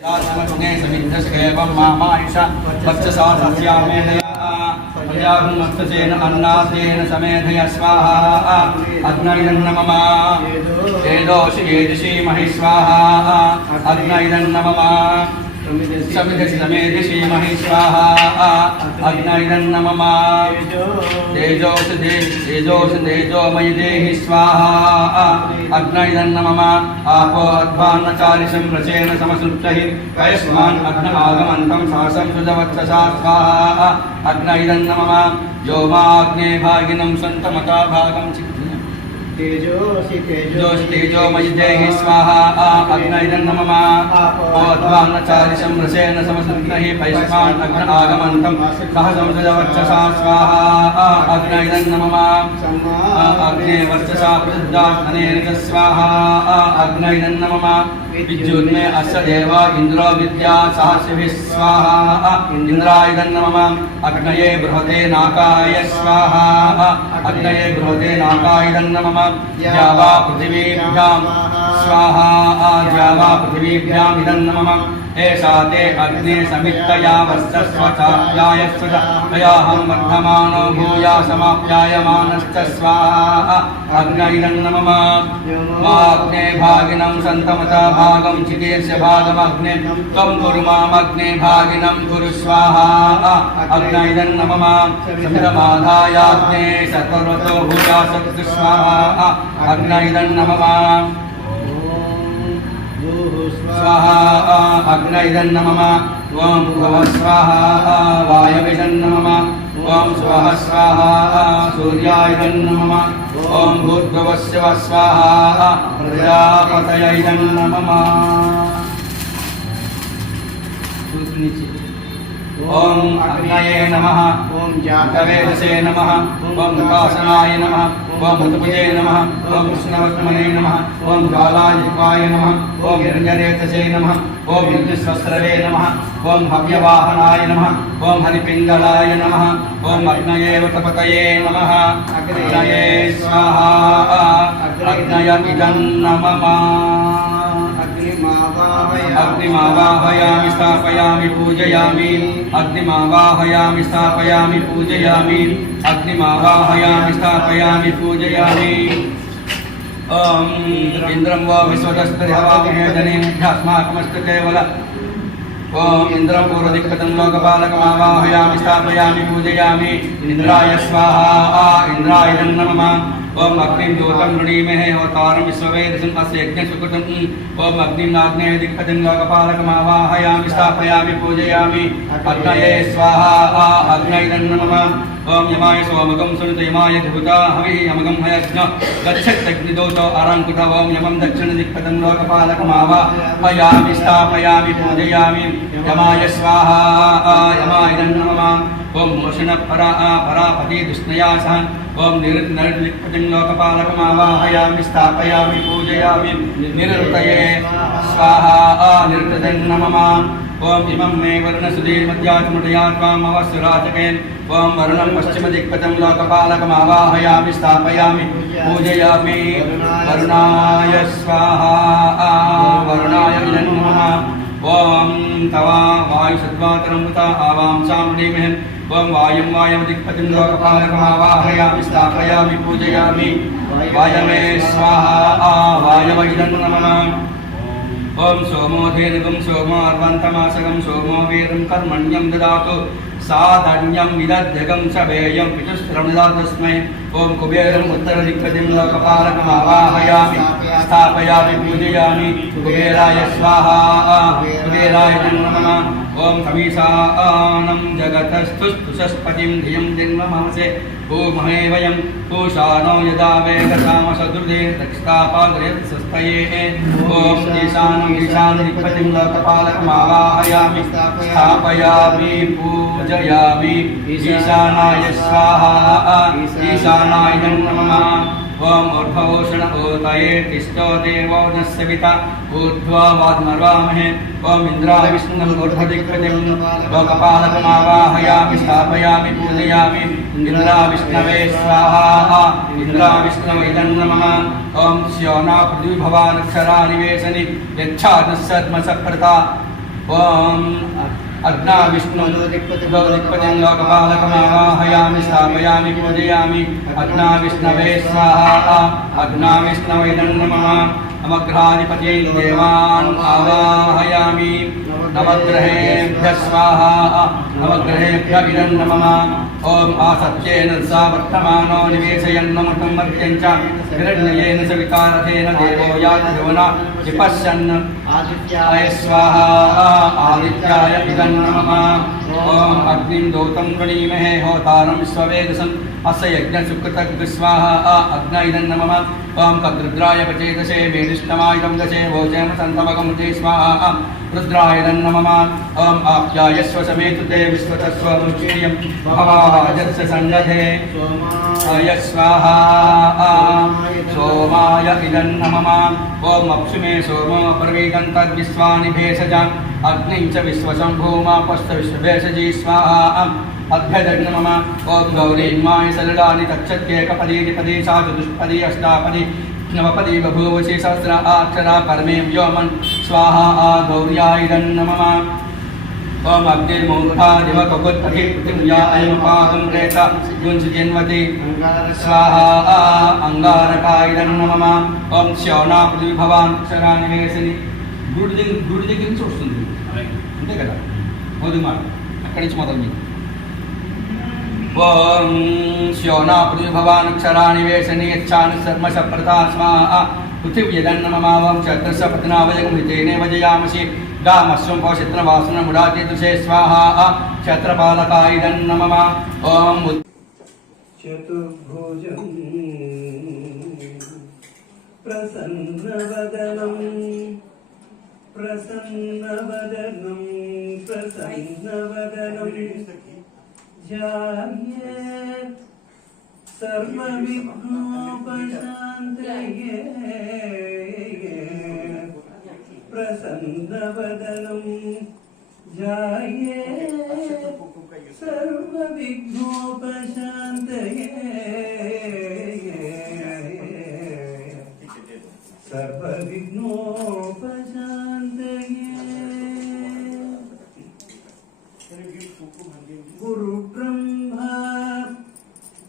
राजमग्ने समिद्धस्केवं मामायुषा वक्षसा सस्यामेधया प्रजाहुमस्तसेन अन्नाद्येन समेधय स्वाहा अग्नैदन्नमम तेजोषि येदिषि महि स्वाहा अग्नैदन्नमम समिधसि समेधिषि महि स्वाहा अग्नैदन्नमम तेजोषि तेजोमयि देहि स्वाहा अग्नैदन्नमम आपो अध्वान्नचारिषं रचेन समसुप्तहि वयस्मान् अग्न आगमन्तं सासं सुजवत्ससा स्वाहा अग्नैदन्नमम व्योमाग्ने भागिनं सन्तमता भागं तेजोमयि देहि स्वाहा अग्नैदन्नमम अध्वान्नचारिषं रसेन समसुप्तहि वयस्मान् अग्न आगमन्तं सहसं सुजवत्ससा स्वाहा अग्नैदन्नमम अग्ने वर्चसा प्रसिद्धाग्नेन स्वाहा अग्नैदन्नमम विद्युन्मे अस्य देव इन्द्रो विद्या सहस्रभिः स्वाहा इन्द्रायदन्नमम अग्नये बृहते नाकाय स्वाहा अग्नये बृहते नाकायदन्नमम द्यावा पृथिवीभ्यां स्वाहा द्यावा पृथिवीभ्याम् इदन्नमम एषा ते अग्ने समित्तया वर्षस्वचाप्यायस्वयाहं वर्धमानो भूया समाप्यायमानश्च स्वाहा अग्नैदन्नमम माग्ने भागिनं सन्तमता भागं चिकीर्ष्य भागमग्ने त्वं कुरु मामग्ने भागिनं कुरु स्वाहा अग्नैदन्नमम समिधमाधायाग्ने सर्वतो भूया सत्तु स्वाहा अग्नैदन्नमम स्वाहा अग्नैदन्नमम ॐ भुवः स्वाहा वायवेदन्नमम ॐ स्वः स्वाहा सूर्यायदन्नमम ॐ भूर्भुवस्य स्वाहा प्रजापतयैदन्नमम ओम अग्नये नमः ओम जातवेदसे नमः ओम मुकासनाय नमः ओम मुतपुजे नमः ओम कृष्णवर्त्मने नमः ओम ज्वालाजिह्वाय नमः ओम हिरण्यरेतसे नमः ओम यज्ञस्वस्त्रवे नमः ओम हव्यवाहनाय नमः ओम हरिपिङ्गलाय नमः ओम अग्नये वटपतये नमः अग्नये स्वाहा अग्नय इदन्नमम अग्निमावाहयामि स्थापयामि पूजयामि अग्निमावाहयामि स्थापयामि पूजयामि अग्निमावाहयामि स्थापयामि पूजयामि ॐ इन्द्रं वो विश्वदस्परिहवामहेजनेभ्यस्माकमस्तु केवल ॐ इन्द्रं पूर्वदिक्पतं लोकपालकमावाहयामि स्थापयामि पूजयामि इन्द्राय स्वाहा इन्द्रायदन्नमम ओम अग्निं ज्योतं वृणीमहे अवतारं विश्ववेदसं अस्य यज्ञसुकृतं ओम अग्निं नाग्नेय दिक्पतिं लोकपालकमावाहयामि स्थापयामि पूजयामि अग्नये स्वाहा अग्नैदन्नमम ओम यमाय सोमगं सुनुत यमाय धूता हविः यमगं हयज्ञ गच्छत्यग्निदोषो अरङ्कुट ओम यमं दक्षिणदिक्पतिं लोकपालकमावाहयामि स्थापयामि पूजयामि यमाय स्वाहा यमायदन्नमम ओम मोषणपरापति दुष्णया सह ओम निरुक्तिं लोकपालकमावाहयामि स्थापयामि पूजयामि निरुक्तये स्वाहा निरुक्तन्नमम ओम इमं मे वर्णसुधीर्मध्यात्मटया त्वामवस्सुराचकेन ओम वरुणं पश्चिमदिक्पथं लोकपालकमावाहयामि स्थापयामि पूजयामि वरुणाय स्वाहा वरुणाय नमः ओम तवा वायुसद्वातरमुता आवां चामृणीमहे ओम वायुं वायवदिक्पतिं लोकपालकमावाहयामि स्थापयामि पूजयामि वायवे स्वाहा वायव इदन्नमम ओम सोमो धेनुगं सोमो अर्वन्तमासगं सोमो वीरं कर्मण्यं ददातु साधन्यं विदध्यगं च वेयं पितुस्त्रं तस्मै ओम कुबेरम् उत्तरदिक्पतिं लोकपालकमावाहयामि स्थापयामि पूजयामि कुबेराय स्वाहा कुबेराय नमः ओम समीसानं जगतस्तुष्पतिं धियं जन्ममासे भूमहे वयं पूषाणो यदा वेदसामसदृदे दक्षतापाग्रेत्सस्तये ओम ईशानदिक्पतिं लोकपालकमावाहयामि स्थापयामि पूजयामि ईशानाय स्वाहा ईशानाय नमः ओम ऊर्ध्वोषण ऊतये तिष्ठो देवो न सविता ऊर्ध्वा वाद्मर्वामहे ओम इन्द्राविष्णुं ऊर्ध्वदिक्पतिं लोकपालकमावाहयामि स्थापयामि पूजयामि इन्द्राविष्णवे स्वाहा इन्द्राविष्णवे नमः ओम स्योना पृथ्वी भवानक्षरा निवेशनि यच्छादस्सद्मसप्रता ओम अग्ना विष्णु दिक्पतिं लोकपालकमावाहयामि स्थापयामि पूजयामि अग्ना विष्णवे स्वाहा अग्ना विष्णवे नमः नवग्रहाधिपते देवान् आवाहयामि नवग्रहेभ्यः स्वाहा नवग्रहेभ्यः इदं नमः ओम आसत्येन सा वर्तमानो निवेशयन्नमृतं मर्त्यं च हिरण्येन च विकारतेन देवो याति भुवना विपश्यन् आदित्याय स्वाहा आदित्याय इदं नमः ओम अग्निं दूतं गृणीमहे होतारं विश्ववेदसम् अस्य यज्ञसुकृतग् स्वाहा अग्न इदं नमः ओम कद्रुद्राय पचेतसे मेदिष्टमायुधं दशे वोचेम सन्तमगमुते स्वाहा रुद्राय इदं नमः ओम आप्यायस्व समेतुते विश्वतस्वमुच्चेयं भवाजस्य सन्दधे सोमाय स्वाहा सोमाय इदं नमः ओम अप्सुमे सोमो पर्वेदं तद्विश्वानि भेषजाम् अग्निं च विश्वशम्भूमापश्च विश्वभेषजी स्वाहा अभ्यदग् नमः ओम गौरी माय सलिलानि तच्छत्येकपदी द्विपदी सा चतुष्पदी अष्टापदी नवपदी बभूवसि सहस्र अक्षरा परमे व्योमन् स्वाहा गौर्याय इदं नमः ओम अग्निर्मूर्धा दिवकपुत्तकी पृथिव्या अयमपादं प्रेता गुंजजिन्वती स्वाहा अंगारकाय इदं नमः ओम श्यौना पृथ्वी भवान् अक्षराणि निवेशनि గుడి దగ్గర నుంచి వస్తుంది అంతే కదా మొదటి మాట అక్కడి నుంచి మొదలు మీకు ఓం శ్యోనా పృథ్వీ భవాన్ అక్షరాణి వేషని యచ్చాను శర్మ సప్రతా స్వాహా పృథివ్యదన్న మమావం చత్రస్య పతనావయకం హితేనే వజయామసి గామస్వం పౌషత్ర వాసన ముడాతిదుషే స్వాహా క్షత్రపాలకాయ ఇదన్న మమ ఓం చతుర్భుజం ప్రసన్నవదనం प्रसन्नवदनं प्रसन्नवदनं ध्यायेत् सर्वविघ्नोपशान्तये प्रसन्नवदनं ध्यायेत् सर्वविघ्नोपशान्तये सर्वविघ्नोपशान्तये गुरु ब्रह्मा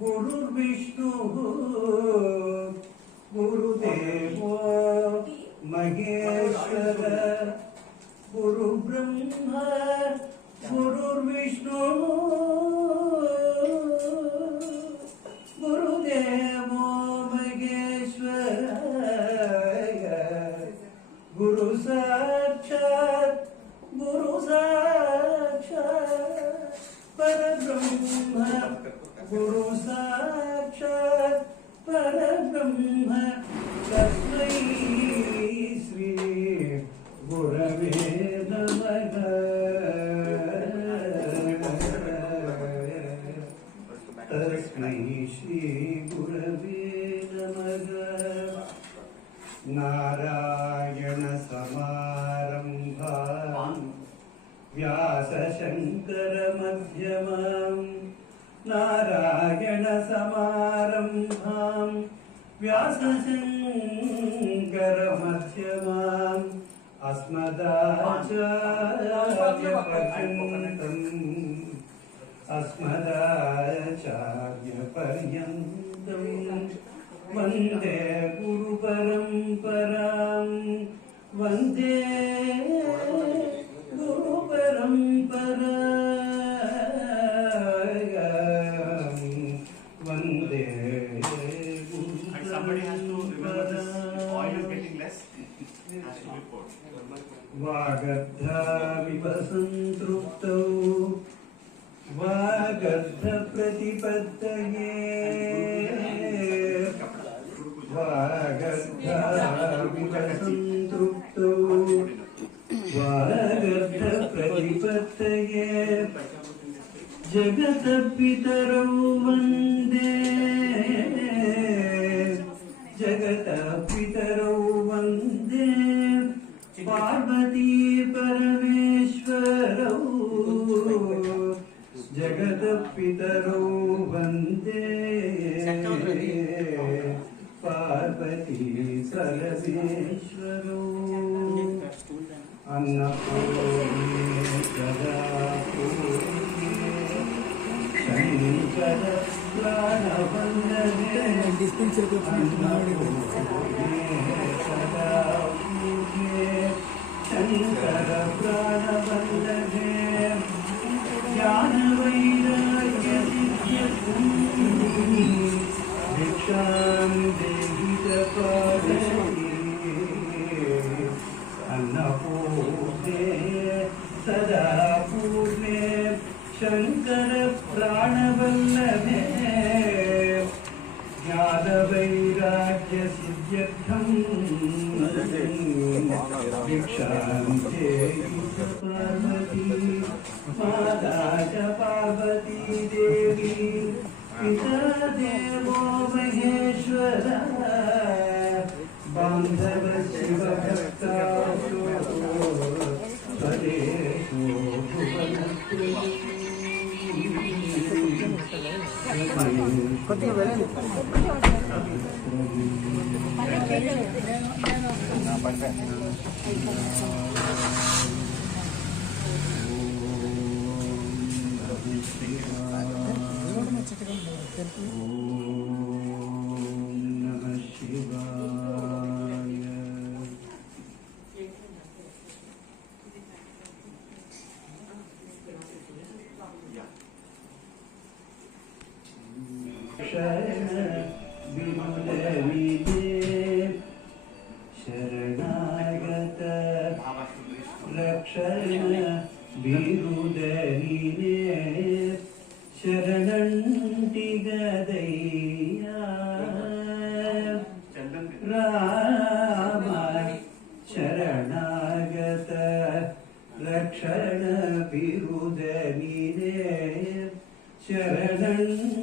गुरुर्विष्णुः गुरुदेवो महेश्वर गुरु ब्रह्मा गुरुर्विष्णुः गुरुदेवो महेश्वर गुरु साक्षात् परब्रह्म गुरु साक्षात् परब्रह्म तस्मै श्री गुरवे नमः तस्मै श्री गुरवे नमः नारायण समारम्भाम् व्यासशङ्कर मध्यमाम् नारायण समारम्भाम् व्यासशङ्कर मध्यमाम् अस्मदाचार्यपर्यन्तम् वन्दे गुरुपरम्परां वन्दे गुरुपरम्परां वन्दे वागर्धाविव सन्तृप्तौ वागर्धप्रतिपत्तये वागर्धाविव सन्तृप्तौ वागर्धप्रतिपत्तये जगतपितरौ वन्दे जगतपितरौ वन्दे पार्वती परमेश्वरौ जगतपितरौ वन्दे पार्वती परमेश्वरौ अन्नपूर्णे सदा पूर्णे शङ्कर प्राणवल्लभे अन्नपूर्णे सदा पूर्णे शङ्कर प्राणवल्लभे ज्ञानवैराग्य सिद्ध्यर्थं भिक्षां देहि पादये अन्नपूर्णे सदा पूर्णे शङ्कर प्राणवल्लभे ज्ञानवैराग्य सिद्ध्यर्थं भिक्षां देहि पार्वती माता च पार्वती देवी पिता देवो महेश्वर बान्धव शिवभक्ता स्वदेशो नमः शिवाय शरण विमुदविदे शरणागत रक्षण बिरुदनिने शरणंटिगदय्या राम शरणागत रक्षण बिरुदनिने शरणंटिगदय्या